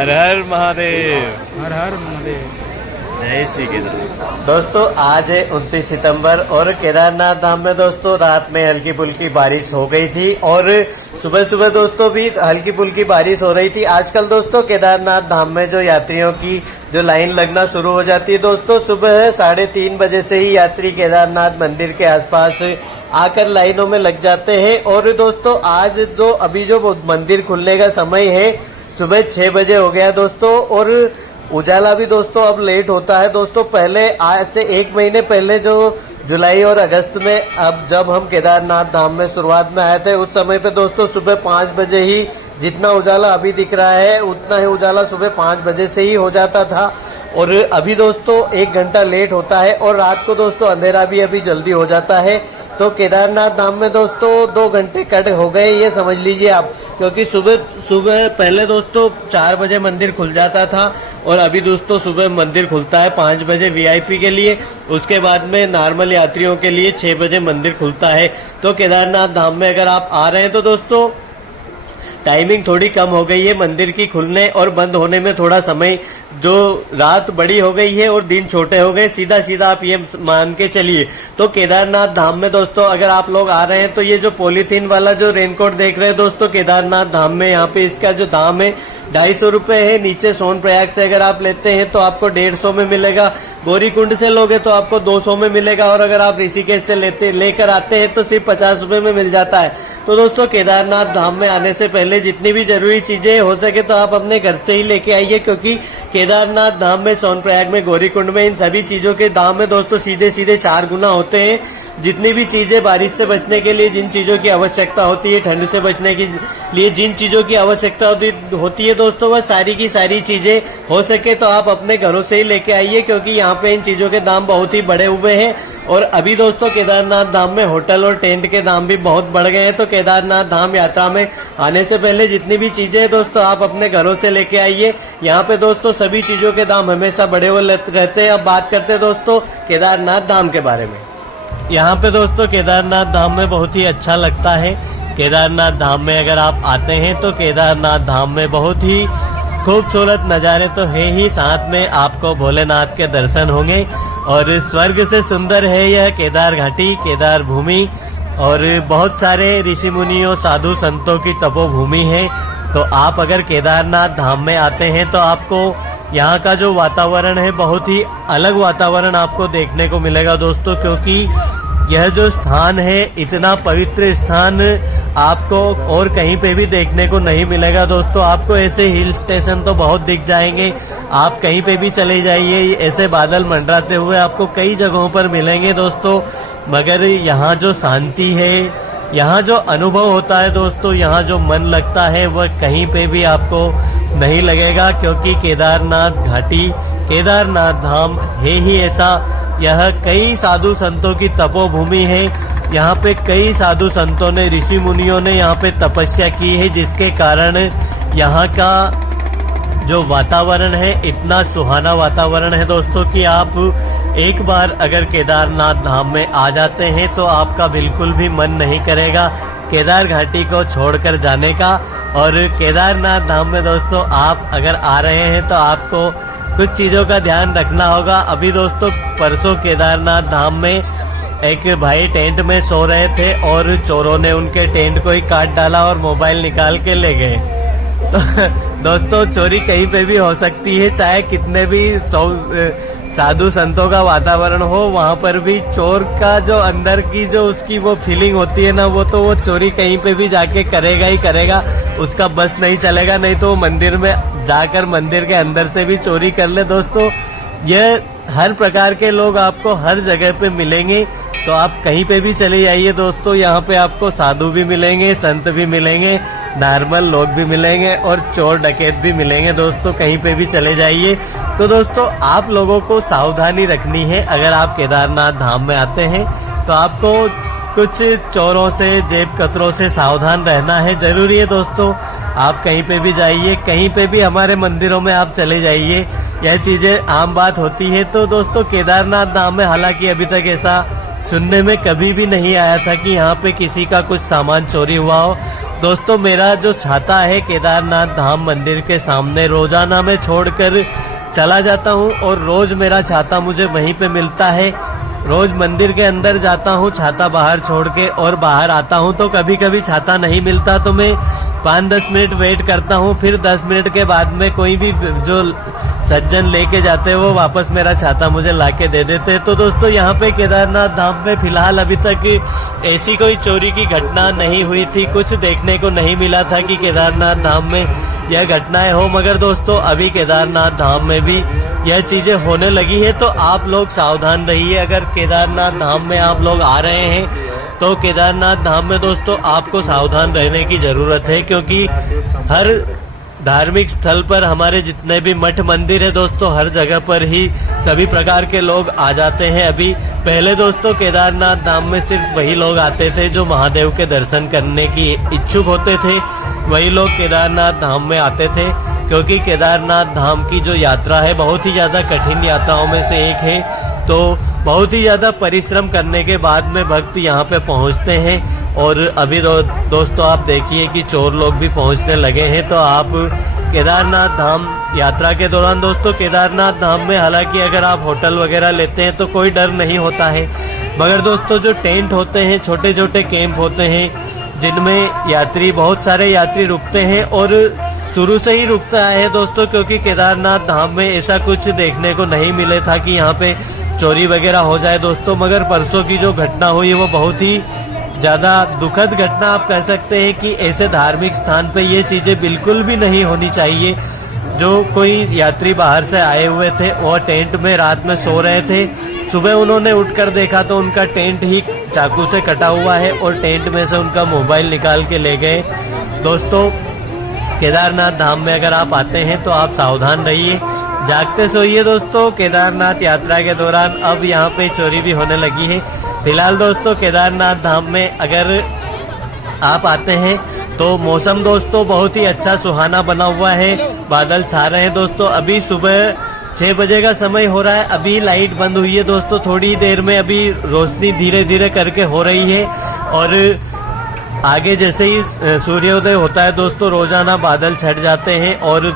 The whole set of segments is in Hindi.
हर हर महादेव। हर हर महादेव। जय श्री केदार। दोस्तों आज है 29 सितंबर और केदारनाथ धाम में दोस्तों रात में हल्की फुल्की बारिश हो गई थी और सुबह सुबह दोस्तों भी हल्की फुल्की बारिश हो रही थी। आजकल दोस्तों केदारनाथ धाम में जो यात्रियों की जो लाइन लगना शुरू हो जाती है दोस्तों, सुबह 3:30 बजे से ही यात्री केदारनाथ मंदिर के आसपास आकर लाइनों में लग जाते हैं। और दोस्तों आज अभी जो मंदिर खुलने का समय है सुबह 6 बजे हो गया दोस्तों, और उजाला भी दोस्तों अब लेट होता है दोस्तों। पहले आज से 1 महीने पहले जो जुलाई और अगस्त में अब जब हम केदारनाथ धाम में शुरुआत में आए थे उस समय पे दोस्तों सुबह 5 बजे ही जितना उजाला अभी दिख रहा है उतना ही उजाला सुबह 5 बजे से ही हो जाता था, और अभी दोस्तों 1 घंटा लेट होता है और रात को दोस्तों अंधेरा भी अभी जल्दी हो जाता है। तो केदारनाथ धाम में दोस्तों 2 घंटे कट हो गए ये समझ लीजिए आप, क्योंकि सुबह पहले दोस्तों 4 बजे मंदिर खुल जाता था और अभी दोस्तों सुबह मंदिर खुलता है 5 बजे वीआईपी के लिए, उसके बाद में नॉर्मल यात्रियों के लिए 6 बजे मंदिर खुलता है। तो केदारनाथ धाम में अगर आप आ रहे हैं तो दोस्तों टाइमिंग थोड़ी कम हो गई है मंदिर की खुलने और बंद होने में, थोड़ा समय जो रात बड़ी हो गई है और दिन छोटे हो गए, सीधा सीधा आप ये मान के चलिए। तो केदारनाथ धाम में दोस्तों अगर आप लोग आ रहे हैं तो ये जो पॉलीथीन वाला जो रेनकोट देख रहे हैं दोस्तों केदारनाथ धाम में, यहाँ पे इसका जो दाम है 250 रुपए है। नीचे सोनप्रयाग से अगर आप लेते हैं तो आपको 150 में मिलेगा, गौरीकुंड से लोगे तो आपको 200 में मिलेगा, और अगर आप ऋषिकेश से लेकर आते हैं तो सिर्फ 50 रुपए में मिल जाता है। तो दोस्तों केदारनाथ धाम में आने से पहले जितनी भी जरूरी चीजें हो सके तो आप अपने घर से ही लेके आइए, क्योंकि केदारनाथ धाम में, सोनप्रयाग में, गौरीकुंड में इन सभी चीजों के दाम में दोस्तों सीधे सीधे 4 गुना होते हैं। जितनी भी चीजें बारिश से बचने के लिए जिन चीजों की आवश्यकता होती है, ठंड से बचने के लिए जिन चीजों की आवश्यकता होती है दोस्तों, वह सारी की सारी चीजें हो सके तो आप अपने घरों से ही लेके आइए, क्योंकि यहाँ पे इन चीजों के दाम बहुत ही बढ़े हुए हैं। और अभी दोस्तों केदारनाथ धाम में होटल और टेंट के दाम भी बहुत बढ़ गए हैं। तो केदारनाथ धाम यात्रा में आने से पहले जितनी भी चीजें दोस्तों आप अपने घरों से लेके आइए। यहाँ पे दोस्तों सभी चीजों के दाम हमेशा बढ़े हुए रहते हैं। अब बात करते हैं दोस्तों केदारनाथ धाम के बारे में। यहाँ पे दोस्तों केदारनाथ धाम में बहुत ही अच्छा लगता है। केदारनाथ धाम में अगर आप आते हैं तो केदारनाथ धाम में बहुत ही खूबसूरत नज़ारे तो है ही, साथ में आपको भोलेनाथ के दर्शन होंगे। और स्वर्ग से सुंदर है यह केदार घाटी, केदार भूमि, और बहुत सारे ऋषि मुनियों साधु संतों की तपोभूमि है। तो आप अगर केदारनाथ धाम में आते हैं तो आपको यहाँ का जो वातावरण है बहुत ही अलग वातावरण आपको देखने को मिलेगा दोस्तों, क्योंकि यह जो स्थान है इतना पवित्र स्थान आपको और कहीं पे भी देखने को नहीं मिलेगा दोस्तों। आपको ऐसे हिल स्टेशन तो बहुत दिख जाएंगे, आप कहीं पे भी चले जाइए ऐसे बादल मंडराते हुए आपको कई जगहों पर मिलेंगे दोस्तों, मगर यहाँ जो शांति है, यहाँ जो अनुभव होता है दोस्तों, यहाँ जो मन लगता है वह कहीं पे भी आपको नहीं लगेगा, क्योंकि केदारनाथ घाटी, केदारनाथ धाम है ही ऐसा। यह कई साधु संतों की तपोभूमि है। यहाँ पे कई साधु संतों ने, ऋषि मुनियों ने यहाँ पे तपस्या की है, जिसके कारण यहाँ का जो वातावरण है इतना सुहाना वातावरण है दोस्तों कि आप एक बार अगर केदारनाथ धाम में आ जाते हैं तो आपका बिल्कुल भी मन नहीं करेगा केदार घाटी को छोड़कर जाने का। और केदारनाथ धाम में दोस्तों आप अगर आ रहे हैं तो आपको कुछ चीज़ों का ध्यान रखना होगा। अभी दोस्तों परसों केदारनाथ धाम में एक भाई टेंट में सो रहे थे और चोरों ने उनके टेंट को ही काट डाला और मोबाइल निकाल के ले गए। तो दोस्तों चोरी कहीं पे भी हो सकती है, चाहे कितने भी साधु संतों का वातावरण हो, वहाँ पर भी चोर का जो अंदर की जो उसकी वो फीलिंग होती है ना, वो चोरी कहीं पे भी जाके करेगा ही करेगा, उसका बस नहीं चलेगा। नहीं तो वो मंदिर में जाकर मंदिर के अंदर से भी चोरी कर ले दोस्तों। यह हर प्रकार के लोग आपको हर जगह पे मिलेंगे, तो आप कहीं पे भी चले जाइए दोस्तों, यहाँ पे आपको साधु भी मिलेंगे, संत भी मिलेंगे, नॉर्मल लोग भी मिलेंगे और चोर डकैत भी मिलेंगे दोस्तों, कहीं पे भी चले जाइए। तो दोस्तों आप लोगों को सावधानी रखनी है। अगर आप केदारनाथ धाम में आते हैं तो आपको कुछ चोरों से, जेब कतरों से सावधान रहना है, जरूरी है दोस्तों। आप कहीं पे भी जाइए, कहीं पे भी हमारे मंदिरों में आप चले जाइए, यह चीजें आम बात होती है। तो दोस्तों केदारनाथ धाम में हालांकि अभी तक ऐसा सुनने में कभी भी नहीं आया था कि यहाँ पे किसी का कुछ सामान चोरी हुआ हो। दोस्तों मेरा जो छाता है केदारनाथ धाम मंदिर के सामने रोजाना मैं छोड़कर चला जाता हूँ और रोज मेरा छाता मुझे वहीं पे मिलता है। रोज मंदिर के अंदर जाता हूँ छाता बाहर छोड़ के और बाहर आता हूँ तो कभी कभी छाता नहीं मिलता तो मैं 5-10 मिनट वेट करता हूँ, फिर 10 मिनट के बाद में कोई भी जो सज्जन लेके जाते हैं वो वापस मेरा छाता मुझे लाके दे देते हैं। तो दोस्तों यहाँ पे केदारनाथ धाम में फिलहाल अभी तक ऐसी कोई चोरी की घटना नहीं हुई थी, कुछ देखने को नहीं मिला था कि केदारनाथ धाम में यह घटनाएं हो, मगर दोस्तों अभी केदारनाथ धाम में भी यह चीजें होने लगी है। तो आप लोग सावधान रहिए। अगर केदारनाथ धाम में आप लोग आ रहे हैं तो केदारनाथ धाम में दोस्तों आपको सावधान रहने की जरूरत है, क्योंकि हर धार्मिक स्थल पर हमारे जितने भी मठ मंदिर है दोस्तों हर जगह पर ही सभी प्रकार के लोग आ जाते हैं। अभी पहले दोस्तों केदारनाथ धाम में सिर्फ वही लोग आते थे जो महादेव के दर्शन करने की इच्छुक होते थे, वही लोग केदारनाथ धाम में आते थे, क्योंकि केदारनाथ धाम की जो यात्रा है बहुत ही ज्यादा कठिन यात्राओं में से एक है। तो बहुत ही ज्यादा परिश्रम करने के बाद में भक्त यहाँ पे पहुँचते हैं। और अभी दोस्तों आप देखिए कि चोर लोग भी पहुँचने लगे हैं। तो आप केदारनाथ धाम यात्रा के दौरान दोस्तों केदारनाथ धाम में हालांकि अगर आप होटल वगैरह लेते हैं तो कोई डर नहीं होता है, मगर दोस्तों जो टेंट होते हैं, छोटे छोटे कैंप होते हैं जिनमें यात्री बहुत सारे यात्री रुकते हैं और शुरू से ही रुकता है दोस्तों, क्योंकि केदारनाथ धाम में ऐसा कुछ देखने को नहीं मिले था कि यहाँ पे चोरी वगैरह हो जाए दोस्तों। मगर परसों की जो घटना हुई वो बहुत ही ज्यादा दुखद घटना आप कह सकते हैं कि ऐसे धार्मिक स्थान पे ये चीजें बिल्कुल भी नहीं होनी चाहिए। जो कोई यात्री बाहर से आए हुए थे वो टेंट में रात में सो रहे थे, सुबह उन्होंने उठकर देखा तो उनका टेंट ही चाकू से कटा हुआ है और टेंट में से उनका मोबाइल निकाल के ले गए। दोस्तों केदारनाथ धाम में अगर आप आते हैं तो आप सावधान रहिए, जागते सोइए दोस्तों। केदारनाथ यात्रा के दौरान अब यहाँ पे चोरी भी होने लगी है। फिलहाल दोस्तों केदारनाथ धाम में अगर आप आते हैं तो मौसम दोस्तों बहुत ही अच्छा सुहाना बना हुआ है, बादल छा रहे हैं दोस्तों। अभी सुबह 6 बजे का समय हो रहा है, अभी लाइट बंद हुई है दोस्तों, थोड़ी देर में अभी रोशनी धीरे धीरे करके हो रही है। और आगे जैसे ही सूर्योदय होता है दोस्तों रोजाना बादल छट जाते हैं और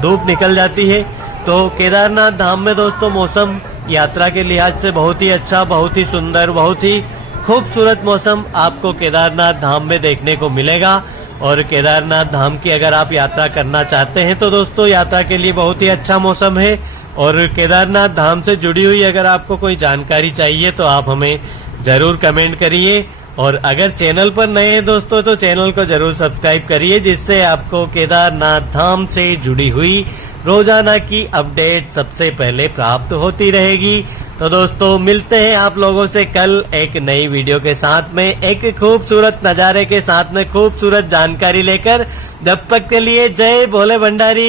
धूप निकल जाती है। तो केदारनाथ धाम में दोस्तों मौसम यात्रा के लिहाज से बहुत ही अच्छा, बहुत ही सुंदर, बहुत ही खूबसूरत मौसम आपको केदारनाथ धाम में देखने को मिलेगा। और केदारनाथ धाम की अगर आप यात्रा करना चाहते हैं तो दोस्तों यात्रा के लिए बहुत ही अच्छा मौसम है। और केदारनाथ धाम से जुड़ी हुई अगर आपको कोई जानकारी चाहिए तो आप हमें जरूर कमेंट करिए। और अगर चैनल पर नए हैं दोस्तों तो चैनल को जरूर सब्सक्राइब करिए, जिससे आपको केदारनाथ धाम से जुड़ी हुई रोजाना की अपडेट सबसे पहले प्राप्त होती रहेगी। तो दोस्तों मिलते हैं आप लोगों से कल एक नई वीडियो के साथ में, एक खूबसूरत नजारे के साथ में, खूबसूरत जानकारी लेकर। जब तक के लिए जय भोले भंडारी।